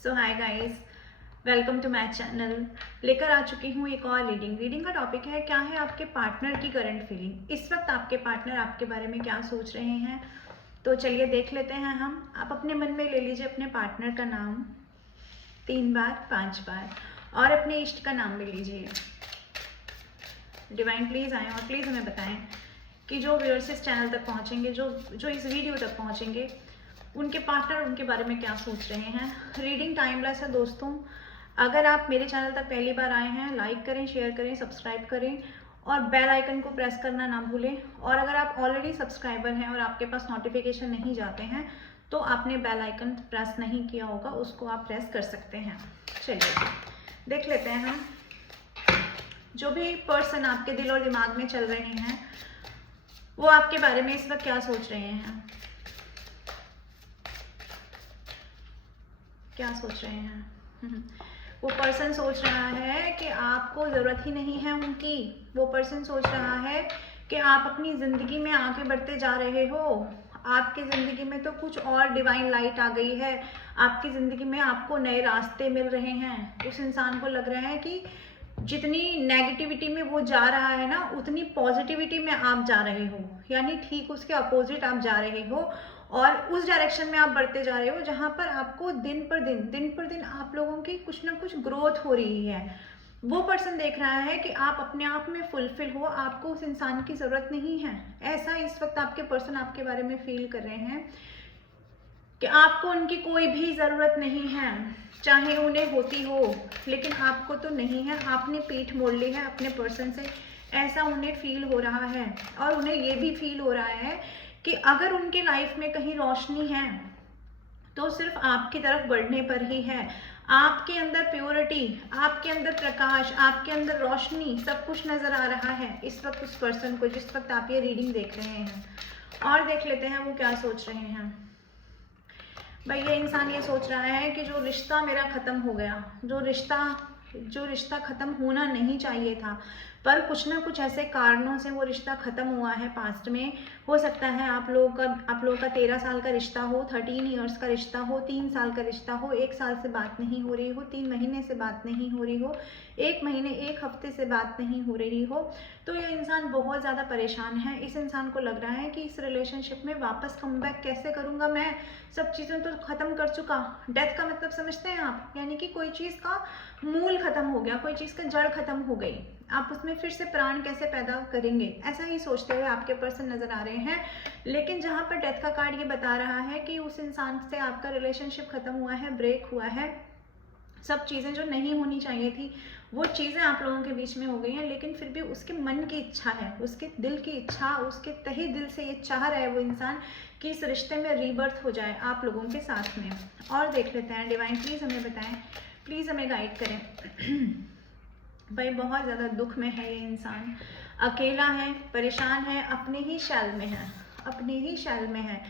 So hi guys, welcome to my channel. लेकर आ चुकी हूँ एक और रीडिंग का टॉपिक है क्या है आपके पार्टनर की करंट फीलिंग। इस वक्त आपके पार्टनर आपके बारे में क्या सोच रहे हैं, तो चलिए देख लेते हैं हम। आप अपने मन में ले लीजिए अपने पार्टनर का नाम 3 बार 5 बार और अपने इष्ट का नाम भी लीजिए। डिवाइन प्लीज़ आए और प्लीज़ हमें बताएं कि जो व्यूअर्स इस चैनल तक पहुँचेंगे, जो इस वीडियो तक पहुँचेंगे, उनके पार्टनर उनके बारे में क्या सोच रहे हैं। रीडिंग टाइमलेस है दोस्तों। अगर आप मेरे चैनल तक पहली बार आए हैं, लाइक करें, शेयर करें, सब्सक्राइब करें और बेल आइकन को प्रेस करना ना भूलें। और अगर आप ऑलरेडी सब्सक्राइबर हैं और आपके पास नोटिफिकेशन नहीं जाते हैं तो आपने बेल आइकन प्रेस नहीं किया होगा, उसको आप प्रेस कर सकते हैं। चलिए देख लेते हैं हम जो भी पर्सन आपके दिल और दिमाग में चल रहे हैं वो आपके बारे में इस वक्त क्या सोच रहे हैं, क्या सोच रहे हैं। वो पर्सन सोच रहा है कि आपको ज़रूरत ही नहीं है उनकी। वो पर्सन सोच रहा है कि आप अपनी ज़िंदगी में आगे बढ़ते जा रहे हो। आपकी ज़िंदगी में तो कुछ और डिवाइन लाइट आ गई है। आपकी ज़िंदगी में आपको नए रास्ते मिल रहे हैं। उस इंसान को लग रहा है कि जितनी नेगेटिविटी में वो जा रहा है ना, उतनी पॉजिटिविटी में आप जा रहे हो, यानी ठीक उसके अपोजिट आप जा रहे हो और उस डायरेक्शन में आप बढ़ते जा रहे हो जहाँ पर आपको दिन पर दिन आप लोगों की कुछ ना कुछ ग्रोथ हो रही है। वो पर्सन देख रहा है कि आप अपने आप में फुलफिल हो, आपको उस इंसान की ज़रूरत नहीं है। ऐसा इस वक्त आपके पर्सन आपके बारे में फील कर रहे हैं कि आपको उनकी कोई भी ज़रूरत नहीं है, चाहे उन्हें होती हो, लेकिन आपको तो नहीं है। आपने पीठ मोड़ ली है अपने पर्सन से, ऐसा उन्हें फील हो रहा है। और उन्हें ये भी फील हो रहा है कि अगर उनके लाइफ में कहीं रोशनी है तो सिर्फ आपकी तरफ बढ़ने पर ही है। आपके अंदर प्योरिटी, आपके अंदर प्रकाश, आपके अंदर रोशनी, सब कुछ नज़र आ रहा है इस वक्त उस पर्सन को, जिस वक्त आप ये रीडिंग देख रहे हैं। और देख लेते हैं वो क्या सोच रहे हैं। भाई ये इंसान ये सोच रहा है कि जो रिश्ता मेरा ख़त्म हो गया, जो रिश्ता ख़त्म होना नहीं चाहिए था, पर कुछ ना कुछ ऐसे कारणों से वो रिश्ता ख़त्म हुआ है पास्ट में। हो सकता है आप लोगों का 13 साल का रिश्ता हो, 13 ईयर्स का रिश्ता हो, 3 साल का रिश्ता हो, 1 साल से बात नहीं हो रही हो, 3 महीने से बात नहीं हो रही हो, 1 महीने 1 हफ्ते से बात नहीं हो रही हो। तो ये इंसान बहुत ज़्यादा परेशान है। इस इंसान को लग रहा है कि इस रिलेशनशिप में वापस कम बैक कैसे करूँगा मैं, सब चीज़ें तो ख़त्म कर चुका। डेथ का मतलब समझते हैं आप, यानी कि कोई चीज़ का मूल ख़त्म हो गया, कोई चीज़ का जड़ ख़त्म हो गई, आप उसमें फिर से प्राण कैसे पैदा करेंगे, ऐसा ही सोचते हुए आपके पर्सन नज़र आ रहे हैं। लेकिन जहाँ पर डेथ का कार्ड ये बता रहा है कि उस इंसान से आपका रिलेशनशिप ख़त्म हुआ है, ब्रेक हुआ है। सब चीज़ें जो नहीं होनी चाहिए थी वो चीज़ें आप लोगों के बीच में हो गई हैं, लेकिन फिर भी उसके मन की इच्छा है, उसके दिल की इच्छा, उसके तहे दिल से ये चाह रहा है वो इंसान कि इस रिश्ते में रीबर्थ हो जाए आप लोगों के साथ में। और देख लेते हैं डिवाइन प्लीज़ हमें बताएं, प्लीज़ हमें गाइड करें। भाई बहुत ज़्यादा दुख में है ये इंसान, अकेला है, परेशान है, अपने ही शैल में है, अपने ही शैल में है।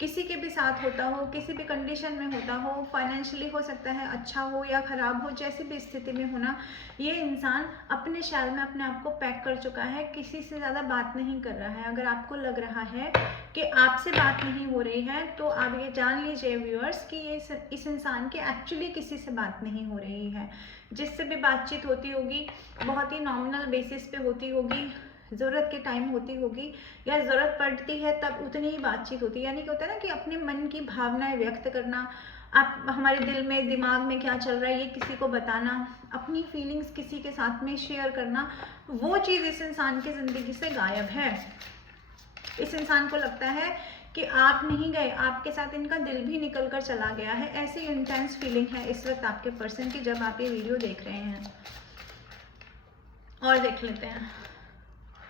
किसी के भी साथ होता हो, किसी भी कंडीशन में होता हो, फाइनेंशियली हो सकता है अच्छा हो या ख़राब हो, जैसी भी स्थिति में होना, ये इंसान अपने शैल में अपने आप को पैक कर चुका है, किसी से ज़्यादा बात नहीं कर रहा है। अगर आपको लग रहा है कि आपसे बात नहीं हो रही है तो आप ये जान लीजिए व्यूअर्स कि ये इस इंसान की एक्चुअली किसी से बात नहीं हो रही है। जिससे भी बातचीत होती होगी बहुत ही नॉमिनल बेसिस पे होती होगी, ज़रूरत के टाइम होती होगी, या ज़रूरत पड़ती है तब उतनी ही बातचीत होती है। यानी कि होता है ना कि अपने मन की भावनाएं व्यक्त करना, आप हमारे दिल में दिमाग में क्या चल रहा है ये किसी को बताना, अपनी फीलिंग्स किसी के साथ में शेयर करना, वो चीज़ इस इंसान की ज़िंदगी से गायब है। इस इंसान को लगता है कि आप नहीं गए, आपके साथ इनका दिल भी निकल कर चला गया है। ऐसी इंटेंस फीलिंग है इस वक्त आपके पर्सन की जब आप ये वीडियो देख रहे हैं। और देख लेते हैं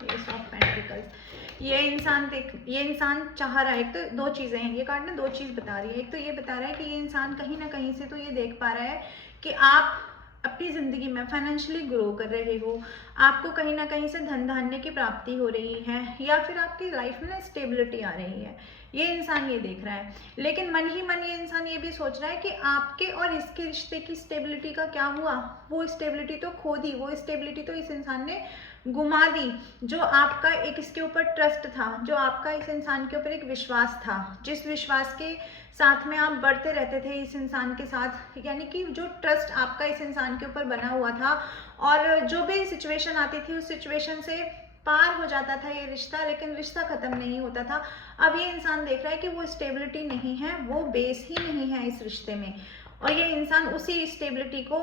एस ऑफ पेंटिकल्स। ये इंसान चाह रहा है, एक तो 2 चीज़ें हैं, ये कार्ड ना 2 चीज़ बता रही है। एक तो ये बता रहा है कि ये इंसान कहीं ना कहीं से तो ये देख पा रहा है कि आप अपनी ज़िंदगी में फाइनेंशियली ग्रो कर रहे हो, आपको कहीं ना कहीं से धन धान्य की प्राप्ति हो रही है, या फिर आपकी लाइफ में ना स्टेबिलिटी आ रही है। ये इंसान ये देख रहा है। लेकिन मन ही मन ये इंसान ये भी सोच रहा है कि आपके और इसके रिश्ते की स्टेबिलिटी का क्या हुआ। वो स्टेबिलिटी तो खो दी, वो स्टेबिलिटी तो इस इंसान ने गुमा दी। जो आपका एक इसके ऊपर ट्रस्ट था, जो आपका इस इंसान के ऊपर एक विश्वास था, जिस विश्वास के साथ में आप बढ़ते रहते थे इस इंसान के साथ, यानी कि जो ट्रस्ट आपका इस इंसान के ऊपर बना हुआ था, और जो भी सिचुएशन आती थी उस सिचुएशन से पार हो जाता था ये रिश्ता, लेकिन रिश्ता खत्म नहीं होता था। अब ये इंसान देख रहा है कि वो स्टेबिलिटी नहीं है, वो बेस ही नहीं है इस रिश्ते में, और ये इंसान उसी स्टेबिलिटी को,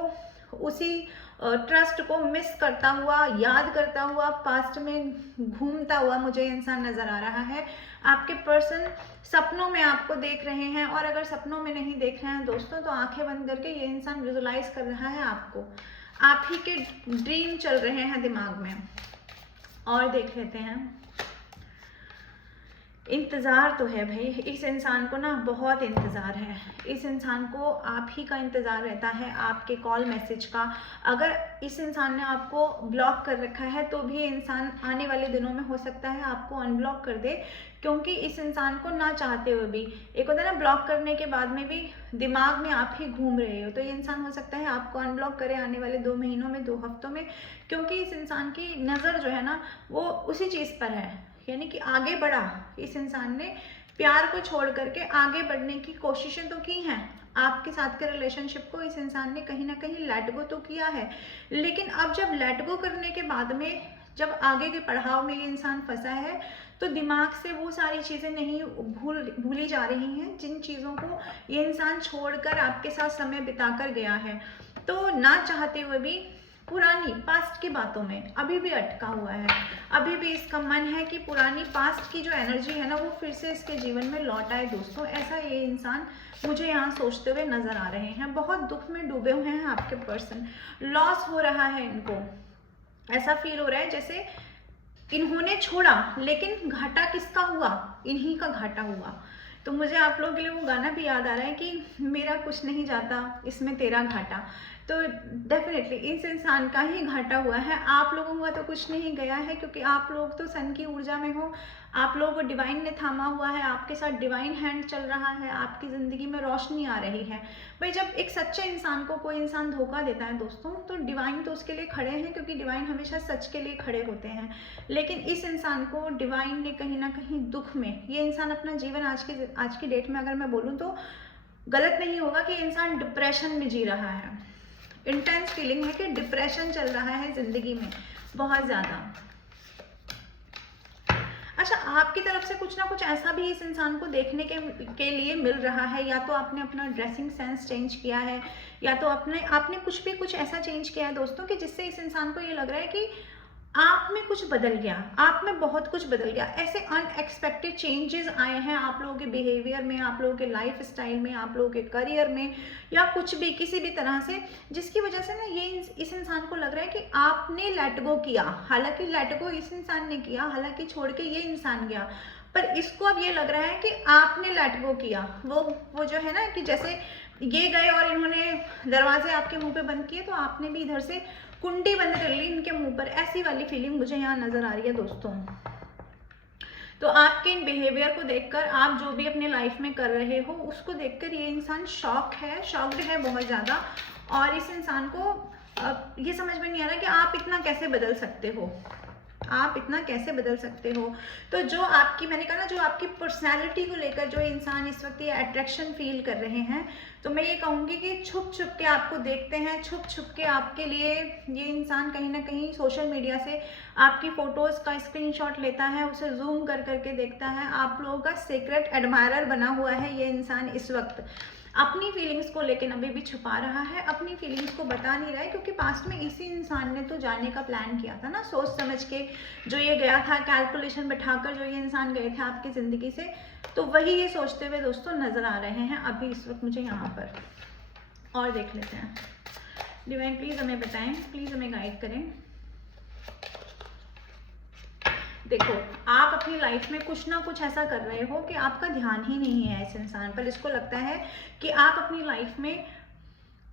उसी ट्रस्ट को मिस करता हुआ, याद करता हुआ, पास्ट में घूमता हुआ मुझे इंसान नजर आ रहा है। आपके पर्सन सपनों में आपको देख रहे हैं, और अगर सपनों में नहीं देख रहे हैं दोस्तों तो आंखें बंद करके ये इंसान विजुलाइज कर रहा है आपको, आप ही के ड्रीम चल रहे हैं दिमाग में। और देख लेते हैं, इंतज़ार तो है भाई, इस इंसान को ना बहुत इंतज़ार है। इस इंसान को आप ही का इंतज़ार रहता है, आपके कॉल मैसेज का। अगर इस इंसान ने आपको ब्लॉक कर रखा है तो भी इंसान आने वाले दिनों में हो सकता है आपको अनब्लॉक कर दे, क्योंकि इस इंसान को ना चाहते हुए भी, एक होता है ना ब्लॉक करने के बाद में भी दिमाग में आप ही घूम रहे हो, तो ये इंसान हो सकता है आपको अनब्लॉक करे आने वाले 2 महीनों में, 2 हफ्तों में, क्योंकि इस इंसान की नज़र जो है ना वो उसी चीज़ पर है, यानी कि आगे बढ़ा। इस इंसान ने प्यार को छोड़ करके आगे बढ़ने की कोशिशें तो की हैं, आपके साथ के रिलेशनशिप को इस इंसान ने कहीं ना कहीं लेट गो तो किया है, लेकिन अब जब लेट गो करने के बाद में जब आगे के पड़ाव में ये इंसान फंसा है तो दिमाग से वो सारी चीज़ें नहीं भूली जा रही हैं जिन चीज़ों को ये इंसान छोड़कर आपके साथ समय बिताकर गया है। तो ना चाहते हुए भी पुरानी पास्ट की बातों में अभी भी अटका हुआ है, अभी भी इसका मन है कि पुरानी पास्ट की जो एनर्जी है ना वो फिर से इसके जीवन में लौट आए दोस्तों। ऐसा ये इंसान मुझे यहाँ सोचते हुए नजर आ रहे हैं। बहुत दुख में डूबे हुए हैं आपके पर्सन, लॉस हो रहा है इनको, ऐसा फील हो रहा है जैसे इन्होंने छोड़ा लेकिन घाटा किसका हुआ, इन्हीं का घाटा हुआ। तो मुझे आप लोगों के लिए वो गाना भी याद आ रहा है कि मेरा कुछ नहीं जाता इसमें तेरा घाटा। तो डेफिनेटली इस इंसान का ही घाटा हुआ है, आप लोगों का तो कुछ नहीं गया है, क्योंकि आप लोग तो सन की ऊर्जा में हो, आप लोगों को डिवाइन ने थामा हुआ है, आपके साथ डिवाइन हैंड चल रहा है, आपकी ज़िंदगी में रोशनी आ रही है। भाई जब एक सच्चे इंसान को कोई इंसान धोखा देता है दोस्तों तो डिवाइन तो उसके लिए खड़े हैं, क्योंकि डिवाइन हमेशा सच के लिए खड़े होते हैं। लेकिन इस इंसान को डिवाइन ने कहीं ना कहीं दुख में, ये इंसान अपना जीवन आज की डेट में अगर मैं बोलूँ तो गलत नहीं होगा कि इंसान डिप्रेशन में जी रहा है। इंटेंस फीलिंग है कि डिप्रेशन चल रहा है जिंदगी में बहुत ज़्यादा। अच्छा, आपकी तरफ से कुछ ना कुछ ऐसा भी इस इंसान को देखने के लिए मिल रहा है, या तो आपने अपना ड्रेसिंग सेंस चेंज किया है, या तो आपने कुछ ऐसा चेंज किया है दोस्तों कि जिससे इस इंसान को ये लग रहा है कि आप में कुछ बदल गया, आप में बहुत कुछ बदल गया। ऐसे अनएक्सपेक्टेड चेंजेस आए हैं आप लोगों के बिहेवियर में, आप लोगों के लाइफ स्टाइल में, आप लोगों के करियर में, या कुछ भी किसी भी तरह से, जिसकी वजह से ना ये इस इंसान को लग रहा है कि आपने लेट गो किया। हालांकि लेट गो इस इंसान ने किया, हालांकि छोड़ के ये इंसान गया, पर इसको अब ये लग रहा है कि आपने लेट गो किया। वो जो है ना कि जैसे ये गए और इन्होंने दरवाजे आपके मुंह पे बंद किए, तो आपने भी इधर से कुंडी बंद कर ली इनके मुंह पर, ऐसी वाली फीलिंग मुझे यहाँ नजर आ रही है दोस्तों। तो आपके इन बिहेवियर को देखकर, आप जो भी अपने लाइफ में कर रहे हो उसको देखकर ये इंसान शॉक्ड है बहुत ज़्यादा, और इस इंसान को ये समझ में नहीं आ रहा कि आप इतना कैसे बदल सकते हो, आप इतना कैसे बदल सकते हो। तो जो आपकी, मैंने कहा ना, जो आपकी पर्सनैलिटी को लेकर जो इंसान इस वक्त ये अट्रैक्शन फील कर रहे हैं, तो मैं ये कहूँगी कि छुप छुप के आपको देखते हैं, छुप छुप के आपके लिए ये इंसान कहीं ना कहीं सोशल मीडिया से आपकी फ़ोटोज़ का स्क्रीनशॉट लेता है, उसे जूम कर करके देखता है। आप लोगों का सीक्रेट एडमायरर बना हुआ है ये इंसान इस वक्त। अपनी फीलिंग्स को लेकिन अभी भी छुपा रहा है, अपनी फीलिंग्स को बता नहीं रहा है, क्योंकि पास्ट में इसी इंसान ने तो जाने का प्लान किया था ना, सोच समझ के जो ये गया था, कैलकुलेशन बिठाकर जो ये इंसान गए थे आपकी ज़िंदगी से, तो वही ये सोचते हुए दोस्तों नज़र आ रहे हैं अभी इस वक्त मुझे यहाँ पर। और देख लेते हैं, डिवाइन प्लीज़ हमें बताएं, प्लीज़ हमें गाइड करें। देखो, आप अपनी लाइफ में कुछ ना कुछ ऐसा कर रहे हो कि आपका ध्यान ही नहीं है इस इंसान पर। इसको लगता है कि आप अपनी लाइफ में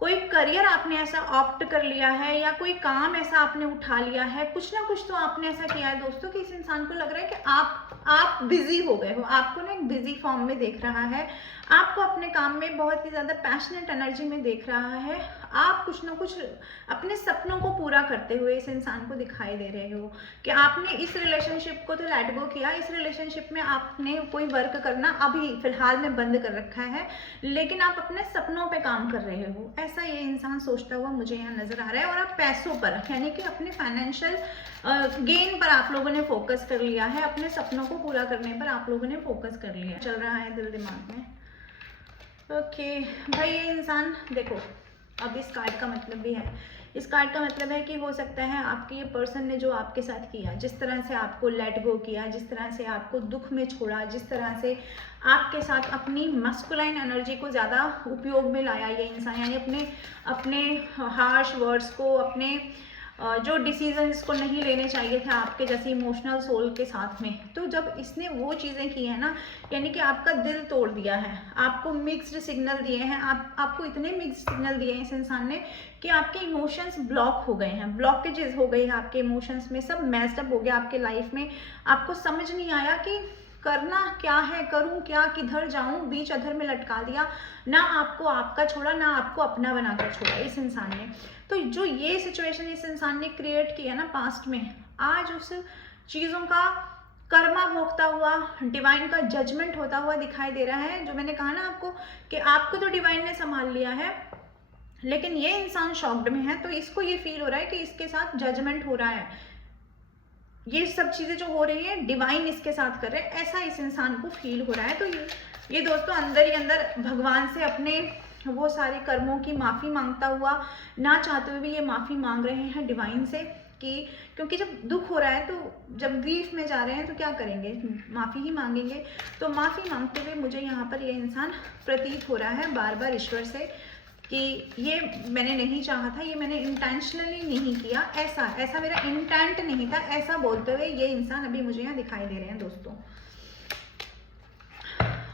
कोई करियर आपने ऐसा ऑप्ट कर लिया है या कोई काम ऐसा आपने उठा लिया है, कुछ ना कुछ तो आपने ऐसा किया है दोस्तों कि इस इंसान को लग रहा है कि आप बिजी हो गए हो, आपको ना एक बिजी फॉर्म में देख रहा है, आपको अपने काम में बहुत ही ज़्यादा पैशनेट एनर्जी में देख रहा है, आप कुछ ना कुछ अपने सपनों को पूरा करते हुए इस इंसान को दिखाई दे रहे हो कि आपने इस रिलेशनशिप को तो लेट गो किया, इस रिलेशनशिप में आपने कोई वर्क करना अभी फिलहाल में बंद कर रखा है, लेकिन आप अपने सपनों पे काम कर रहे हो, ऐसा ये इंसान सोचता हुआ मुझे यहाँ नजर आ रहा है। और आप पैसों पर यानी कि अपने फाइनेंशियल गेन पर आप लोगों ने फोकस कर लिया है, अपने सपनों को पूरा करने पर आप लोगों ने फोकस कर लिया, चल रहा है दिल दिमाग में। ओके भाई, ये इंसान देखो, अब इस कार्ड का मतलब भी है, इस कार्ड का मतलब है कि हो सकता है आपके ये पर्सन ने जो आपके साथ किया, जिस तरह से आपको लेट गो किया, जिस तरह से आपको दुख में छोड़ा, जिस तरह से आपके साथ अपनी मस्कुलाइन एनर्जी को ज़्यादा उपयोग में लाया ये इंसान, यानी अपने हार्श वर्ड्स को, अपने जो डिसीजन इसको नहीं लेने चाहिए थे आपके जैसे इमोशनल सोल के साथ में, तो जब इसने वो चीज़ें की हैं ना, यानी कि आपका दिल तोड़ दिया है, आपको मिक्स्ड सिग्नल दिए हैं, आपको इतने मिक्स्ड सिग्नल दिए हैं इस इंसान ने कि आपके इमोशंस ब्लॉक हो गए हैं, ब्लॉकेजेस हो गई है आपके इमोशंस में, सब मैस्ड अप हो गया आपके लाइफ में, आपको समझ नहीं आया कि करना क्या है, करूं क्या, किधर जाऊं, बीच अधर में लटका दिया, ना आपको आपका छोड़ा, ना आपको अपना बनाकर छोड़ा इस इंसान ने। तो जो ये सिचुएशन इस इंसान ने क्रिएट की है ना पास्ट में, आज उस चीज़ों का कर्मा भोगता हुआ, डिवाइन का जजमेंट होता हुआ दिखाई दे रहा है। जो मैंने कहा ना आपको कि आपको तो डिवाइन ने संभाल लिया है, लेकिन ये इंसान शॉक्ड में है, तो इसको ये फील हो रहा है कि इसके साथ जजमेंट हो रहा है, ये सब चीज़ें जो हो रही है डिवाइन इसके साथ कर रहे हैं, ऐसा इस इंसान को फील हो रहा है। तो ये दोस्तों अंदर ही अंदर भगवान से अपने वो सारे कर्मों की माफ़ी मांगता हुआ, ना चाहते हुए भी ये माफ़ी मांग रहे हैं डिवाइन से, कि क्योंकि जब दुख हो रहा है, तो जब ग्रीफ में जा रहे हैं तो क्या करेंगे, माफ़ी ही मांगेंगे। तो माफ़ी मांगते हुए मुझे यहाँ पर ये इंसान प्रतीत हो रहा है बार बार ईश्वर से कि ये मैंने नहीं चाहा था, ये मैंने इंटेंशनली नहीं किया, ऐसा मेरा इंटेंट नहीं था, ऐसा बोलते हुए ये इंसान अभी मुझे यहाँ दिखाई दे रहे हैं दोस्तों।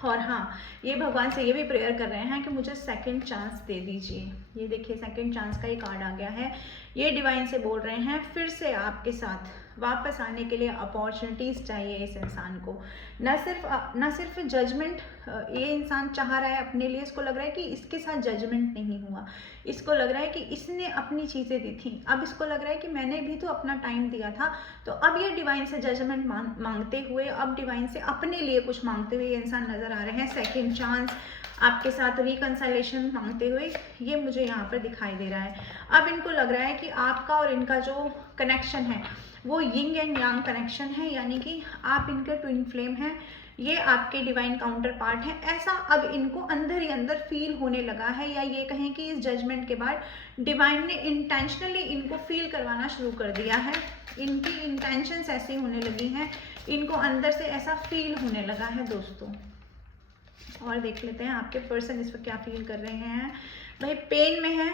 और हाँ, ये भगवान से ये भी प्रेयर कर रहे हैं कि मुझे सेकंड चांस दे दीजिए। ये देखिए सेकंड चांस का ही कार्ड आ गया है। ये डिवाइन से बोल रहे हैं फिर से आपके साथ वापस आने के लिए अपॉर्चुनिटीज़ चाहिए इस इंसान को। न सिर्फ जजमेंट ये इंसान चाह रहा है अपने लिए, इसको लग रहा है कि इसके साथ जजमेंट नहीं हुआ, इसको लग रहा है कि इसने अपनी चीज़ें दी थी, अब इसको लग रहा है कि मैंने भी तो अपना टाइम दिया था। तो अब ये डिवाइन से जजमेंट मांगते हुए, अब डिवाइन से अपने लिए कुछ मांगते हुए ये इंसान नज़र आ रहे हैं। सेकेंड चांस, आपके साथ रिकंसाइलेशन मांगते हुए ये मुझे यहाँ पर दिखाई दे रहा है। अब इनको लग रहा है कि आपका और इनका जो कनेक्शन है वो यिंग एंड यांग कनेक्शन है, यानी कि आप इनके ट्विन फ्लेम हैं, ये आपके डिवाइन काउंटर पार्ट हैं, ऐसा अब इनको अंदर ही अंदर फील होने लगा है। या ये कहें कि इस जजमेंट के बाद डिवाइन ने इंटेंशनली इनको फील करवाना शुरू कर दिया है, इनकी इंटेंशंस ऐसी होने लगी हैं, इनको अंदर से ऐसा फील होने लगा है दोस्तों। और देख लेते हैं आपके पर्सन इस पर क्या फील कर रहे हैं। भाई पेन में है,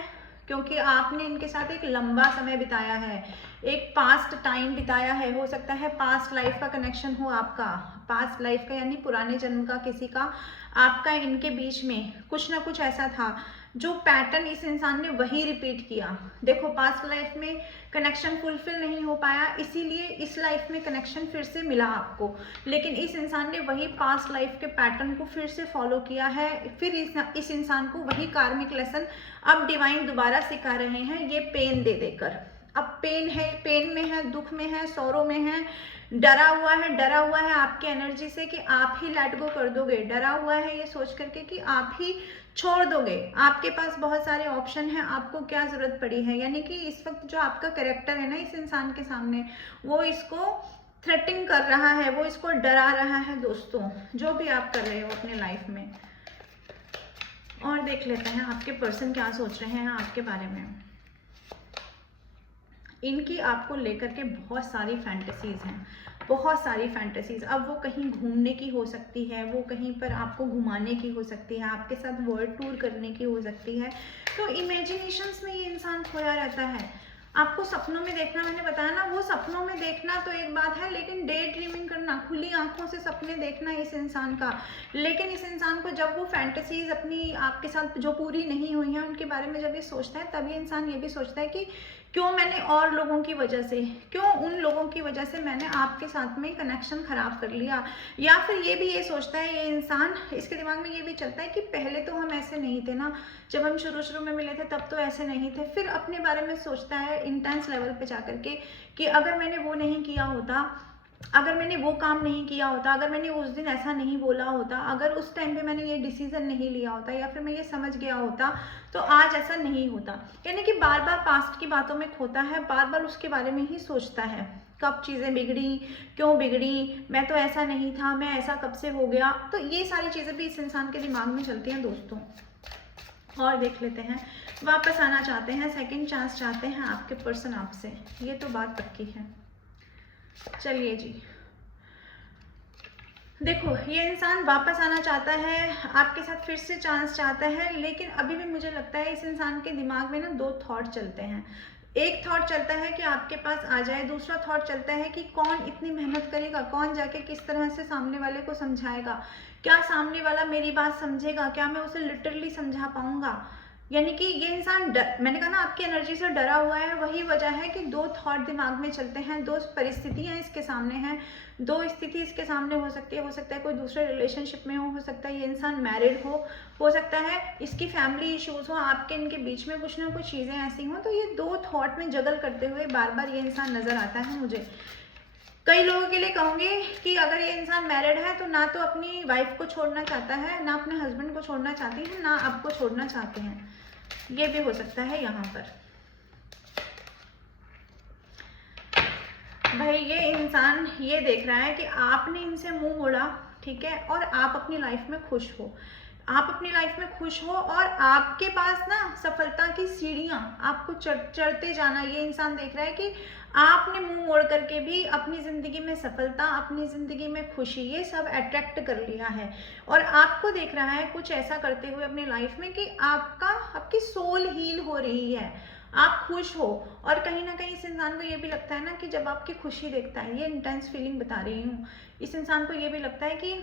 क्योंकि आपने इनके साथ एक लंबा समय बिताया है, एक पास्ट टाइम बिताया है, हो सकता है पास्ट लाइफ का कनेक्शन हो आपका, पास्ट लाइफ का यानी पुराने जन्म का किसी का आपका इनके बीच में कुछ ना कुछ ऐसा था जो पैटर्न इस इंसान ने वही रिपीट किया। देखो पास्ट लाइफ में कनेक्शन फुलफिल नहीं हो पाया, इसीलिए इस लाइफ में कनेक्शन फिर से मिला आपको, लेकिन इस इंसान ने वही पास्ट लाइफ के पैटर्न को फिर से फॉलो किया है, फिर इस इंसान को वही कार्मिक लेसन अब डिवाइन दोबारा सिखा रहे हैं, ये पेन दे देकर। अब पेन है, पेन में है, दुख में है, सौरो में है, डरा हुआ है आपके एनर्जी से कि आप ही लेट गो कर दोगे, डरा हुआ है ये सोच करके कि आप ही छोड़ दोगे, आपके पास बहुत सारे ऑप्शन हैं, आपको क्या ज़रूरत पड़ी है। यानी कि इस वक्त जो आपका कैरेक्टर है ना इस इंसान के सामने, वो इसको थ्रेटिंग कर रहा है, वो इसको डरा रहा है दोस्तों, जो भी आप कर रहे हो अपने लाइफ में। और देख लेते हैं आपके पर्सन क्या सोच रहे हैं आपके बारे में। इनकी आपको लेकर के बहुत सारी फैंटेसीज हैं, बहुत सारी फैंटेसीज। अब वो कहीं घूमने की हो सकती है, वो कहीं पर आपको घुमाने की हो सकती है, आपके साथ वर्ल्ड टूर करने की हो सकती है। तो इमेजिनेशंस में ये इंसान खोया रहता है। आपको सपनों में देखना, मैंने बताया ना, वो सपनों में देखना तो एक बात है, लेकिन डे ड्रीमिंग करना, खुली आंखों से सपने देखना इस इंसान का। लेकिन इस इंसान को जब वो फैंटेसीज अपनी आपके साथ जो पूरी नहीं हुई हैं उनके बारे में जब ये सोचता है, तभी इंसान ये भी सोचता है कि क्यों मैंने और लोगों की वजह से, क्यों उन लोगों की वजह से मैंने आपके साथ में कनेक्शन खराब कर लिया। या फिर ये भी ये सोचता है ये इंसान, इसके दिमाग में ये भी चलता है कि पहले तो हम ऐसे नहीं थे ना, जब हम शुरू शुरू में मिले थे तब तो ऐसे नहीं थे। फिर अपने बारे में सोचता है इंटेंस लेवल पे जा करके कि अगर मैंने वो नहीं किया होता, अगर मैंने वो काम नहीं किया होता, अगर मैंने उस दिन ऐसा नहीं बोला होता, अगर उस टाइम पे मैंने ये डिसीजन नहीं लिया होता, या फिर मैं ये समझ गया होता, तो आज ऐसा नहीं होता। यानी कि बार बार पास्ट की बातों में खोता है, बार बार उसके बारे में ही सोचता है, कब चीज़ें बिगड़ी, क्यों बिगड़ी, मैं तो ऐसा नहीं था, मैं ऐसा कब से हो गया। तो ये सारी चीज़ें भी इस इंसान के दिमाग में चलती हैं दोस्तों। और देख लेते हैं, वापस आना चाहते हैं, सेकंड चांस चाहते हैं आपके पर्सन आपसे, ये तो बात पक्की है। चलिए जी, देखो ये इंसान वापस आना चाहता है, आपके साथ फिर से चांस चाहता है, लेकिन अभी भी मुझे लगता है इस इंसान के दिमाग में ना दो थॉट चलते हैं। एक थॉट चलता है कि आपके पास आ जाए, दूसरा थॉट चलता है कि कौन इतनी मेहनत करेगा, कौन जाके किस तरह से सामने वाले को समझाएगा, क्या सामने वाला मेरी बात समझेगा, क्या मैं उसे लिटरली समझा पाऊंगा। यानी कि ये इंसान मैंने कहा ना आपकी एनर्जी से डरा हुआ है। वही वजह है कि दो थॉट दिमाग में चलते हैं, दो परिस्थितियां इसके सामने हैं, दो स्थिति इसके सामने हो सकती है। हो सकता है कोई दूसरे रिलेशनशिप में हो सकता है ये इंसान मैरिड हो सकता है इसकी फैमिली इश्यूज हो, आपके इनके बीच में कुछ ना कुछ चीज़ें ऐसी हों। तो ये दो थॉट में जगल करते हुए बार बार ये इंसान नजर आता है मुझे। कई लोगों के लिए कहूँगी कि अगर ये इंसान मैरिड है तो ना तो अपनी वाइफ को छोड़ना चाहता है, ना अपने हस्बैंड को छोड़ना चाहती है, ना आपको छोड़ना चाहते हैं, ये भी हो सकता है यहाँ पर। भाई ये इंसान ये देख रहा है कि आपने इनसे मुंह मोड़ा, ठीक है, और आप अपनी लाइफ में खुश हो, आप अपनी लाइफ में खुश हो, और आपके पास ना सफलता की सीढ़ियां आपको चढ़ते जाना ये इंसान देख रहा है कि आपने मुंह मोड़ करके भी अपनी ज़िंदगी में सफलता, अपनी ज़िंदगी में खुशी, ये सब अट्रैक्ट कर लिया है। और आपको देख रहा है कुछ ऐसा करते हुए अपनी लाइफ में कि आपकी सोल हील हो रही है, आप खुश हो। और कहीं ना कहीं इस इंसान को ये भी लगता है ना कि जब आपकी खुशी देखता है, ये इंटेंस फीलिंग बता रही हूँ, इस इंसान को ये भी लगता है कि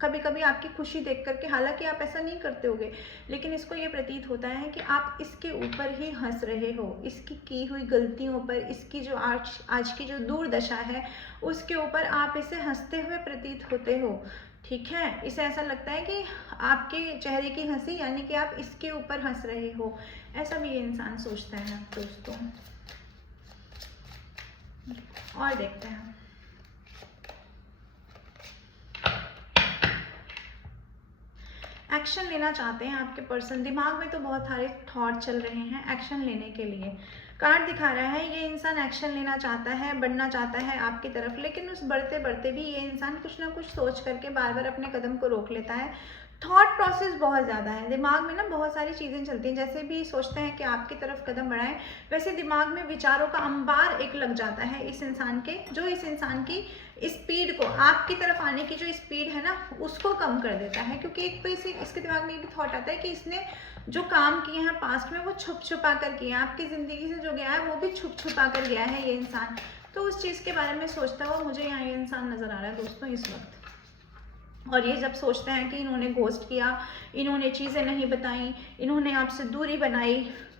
कभी कभी आपकी खुशी देख करके, हालांकि आप ऐसा नहीं करते होगे, लेकिन इसको ये प्रतीत होता है कि आप इसके ऊपर ही हंस रहे हो, इसकी की हुई गलतियों पर, इसकी जो आज की जो दुर्दशा है उसके ऊपर आप इसे हंसते हुए प्रतीत होते हो, ठीक है। इसे ऐसा लगता है कि आपके चेहरे की हंसी यानी कि आप इसके ऊपर हंस रहे हो, ऐसा भी ये इंसान सोचता है दोस्तों। और देखते हैं, एक्शन लेना चाहते हैं आपके पर्सन, दिमाग में तो बहुत सारे थॉट चल रहे हैं एक्शन लेने के लिए। कार्ड दिखा रहा है ये इंसान एक्शन लेना चाहता है, बढ़ना चाहता है आपकी तरफ, लेकिन उस बढ़ते बढ़ते भी ये इंसान कुछ ना कुछ सोच करके बार बार अपने कदम को रोक लेता है। थॉट प्रोसेस बहुत ज़्यादा है, दिमाग में ना बहुत सारी चीज़ें चलती हैं। जैसे भी सोचते हैं कि आपकी तरफ कदम बढ़ाएं, वैसे दिमाग में विचारों का अंबार एक लग जाता है इस इंसान के, जो इस इंसान की स्पीड को, आपकी तरफ आने की जो स्पीड है ना उसको कम कर देता है। क्योंकि एक तो इसके दिमाग में ये भी थॉट आता है कि इसने जो काम किए हैं पास्ट में वो छुप छुपा कर किए हैं, आपकी ज़िंदगी से जो गया है वो भी छुप छुपा कर गया है ये इंसान। तो उस चीज़ के बारे में सोचता हुआ मुझे यहाँ ये इंसान नज़र आ रहा है दोस्तों इस वक्त। और ये जब सोचते हैं कि इन्होंने घोस्ट किया, इन्होंने चीज़ें नहीं बताई, इन्होंने आपसे दूरी बनाई,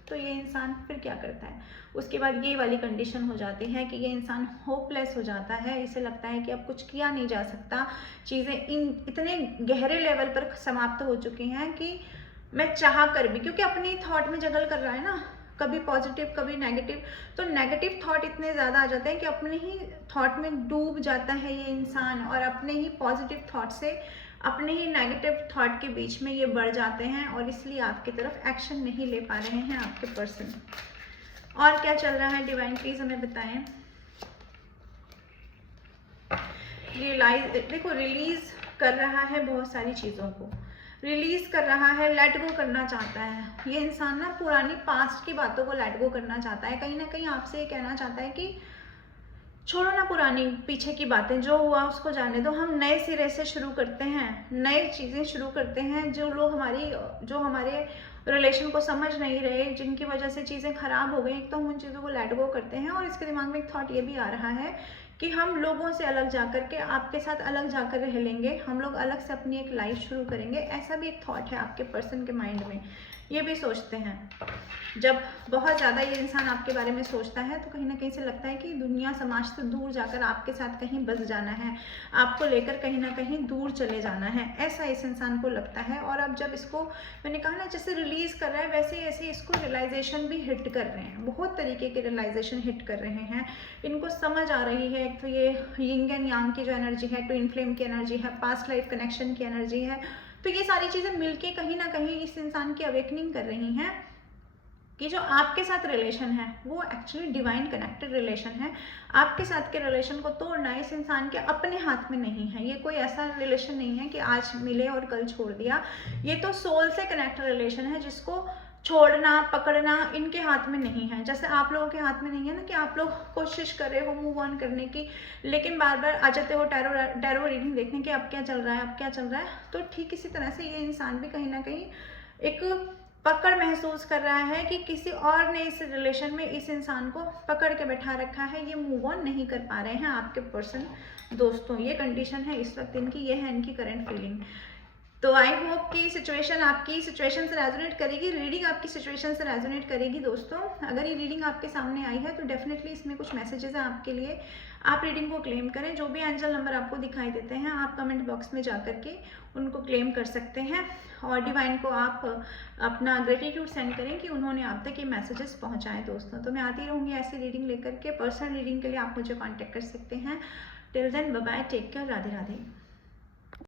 तो ये इंसान फिर क्या करता है, उसके बाद ये वाली कंडीशन हो जाती है कि ये इंसान होपलेस हो जाता है। इसे लगता है कि अब कुछ किया नहीं जा सकता, चीज़ें इतने गहरे लेवल पर समाप्त हो चुकी हैं कि मैं चाह कर भी, क्योंकि अपनी थॉट में जगल कर रहा है ना, कभी पॉजिटिव कभी नेगेटिव, तो नेगेटिव थॉट इतने ज़्यादा आ जाते हैं कि अपने ही थॉट में डूब जाता है ये इंसान, और अपने ही पॉजिटिव थॉट से अपने ही नेगेटिव थॉट के बीच में ये बढ़ जाते हैं, और इसलिए आपकी तरफ एक्शन नहीं ले पा रहे हैं आपके पर्सन। और क्या चल रहा है डिवाइन प्लीज हमें बताएं। देखो रिलीज कर रहा है बहुत सारी चीज़ों को, रिलीज कर रहा है, लेट गो करना चाहता है ये इंसान ना, पुरानी पास्ट की बातों को लेट गो करना चाहता है। कहीं ना कहीं आपसे ये कहना चाहता है कि छोड़ो ना पुरानी पीछे की बातें, जो हुआ उसको जाने दो। हम नए सिरे से शुरू करते हैं, नई चीज़ें शुरू करते हैं। जो हमारे रिलेशन को समझ नहीं रहे, जिनकी वजह से चीज़ें ख़राब हो गई, एक तो हम उन चीज़ों को लेट गो करते हैं। और इसके दिमाग में एक थॉट ये भी आ रहा है कि हम लोगों से अलग जाकर के, आपके साथ अलग जाकर रह लेंगे, हम लोग अलग से अपनी एक लाइफ शुरू करेंगे। ऐसा भी एक थॉट है आपके पर्सन के माइंड में, ये भी सोचते हैं। जब बहुत ज़्यादा ये इंसान आपके बारे में सोचता है तो कहीं ना कहीं से लगता है कि दुनिया समाज से दूर जाकर आपके साथ कहीं बस जाना है, आपको लेकर कहीं ना कहीं दूर चले जाना है, ऐसा इस इंसान को लगता है। और अब जब इसको, मैंने कहा ना, जैसे रिलीज़ कर रहा है वैसे ही ऐसे इसको रियलाइजेशन भी हिट कर रहे हैं, बहुत तरीके के रियलाइजेशन हिट कर रहे हैं। इनको समझ आ रही है, एक तो ये यिंग एंड यांग की जो एनर्जी है, ट्विन फ्लेम की एनर्जी है, पास्ट लाइफ कनेक्शन की एनर्जी है, तो ये सारी चीज़ें मिलके कहीं ना कहीं इस इंसान की अवेकनिंग कर रही हैं कि जो आपके साथ रिलेशन है वो एक्चुअली डिवाइन कनेक्टेड रिलेशन है। आपके साथ के रिलेशन को तोड़ना इस इंसान के अपने हाथ में नहीं है। ये कोई ऐसा रिलेशन नहीं है कि आज मिले और कल छोड़ दिया। ये तो सोल से कनेक्टेड रिलेशन है, जिसको छोड़ना पकड़ना इनके हाथ में नहीं है। जैसे आप लोगों के हाथ में नहीं है ना कि आप लोग कोशिश कर रहे हो मूव ऑन करने की, लेकिन बार बार आ जाते हो टैरो रीडिंग देखने के अब क्या चल रहा है, अब क्या चल रहा है। तो ठीक इसी तरह से ये इंसान भी कहीं ना कहीं एक पकड़ महसूस कर रहा है कि किसी और ने इस रिलेशन में इस इंसान को पकड़ के बैठा रखा है, ये मूव ऑन नहीं कर पा रहे हैं आपके पर्सन। दोस्तों ये कंडीशन है इस वक्त इनकी, ये है इनकी करंट फीलिंग। तो आई होप कि सिचुएशन आपकी सिचुएशन से रेजोनेट करेगी, रीडिंग आपकी सिचुएशन से रेजोनेट करेगी। दोस्तों अगर ये रीडिंग आपके सामने आई है तो डेफिनेटली इसमें कुछ मैसेजेस हैं आपके लिए। आप रीडिंग को क्लेम करें। जो भी एंजल नंबर आपको दिखाई देते हैं आप कमेंट बॉक्स में जाकर के उनको क्लेम कर सकते हैं, और डिवाइन को आप अपना ग्रेटिट्यूड सेंड करें कि उन्होंने आप तक ये मैसेजेस पहुँचाएँ। दोस्तों तो मैं आती रहूँगी ऐसी रीडिंग लेकर के। पर्सनल रीडिंग के लिए आप मुझे कॉन्टैक्ट कर सकते हैं। Till then bye bye, take care, Radhe Radhe.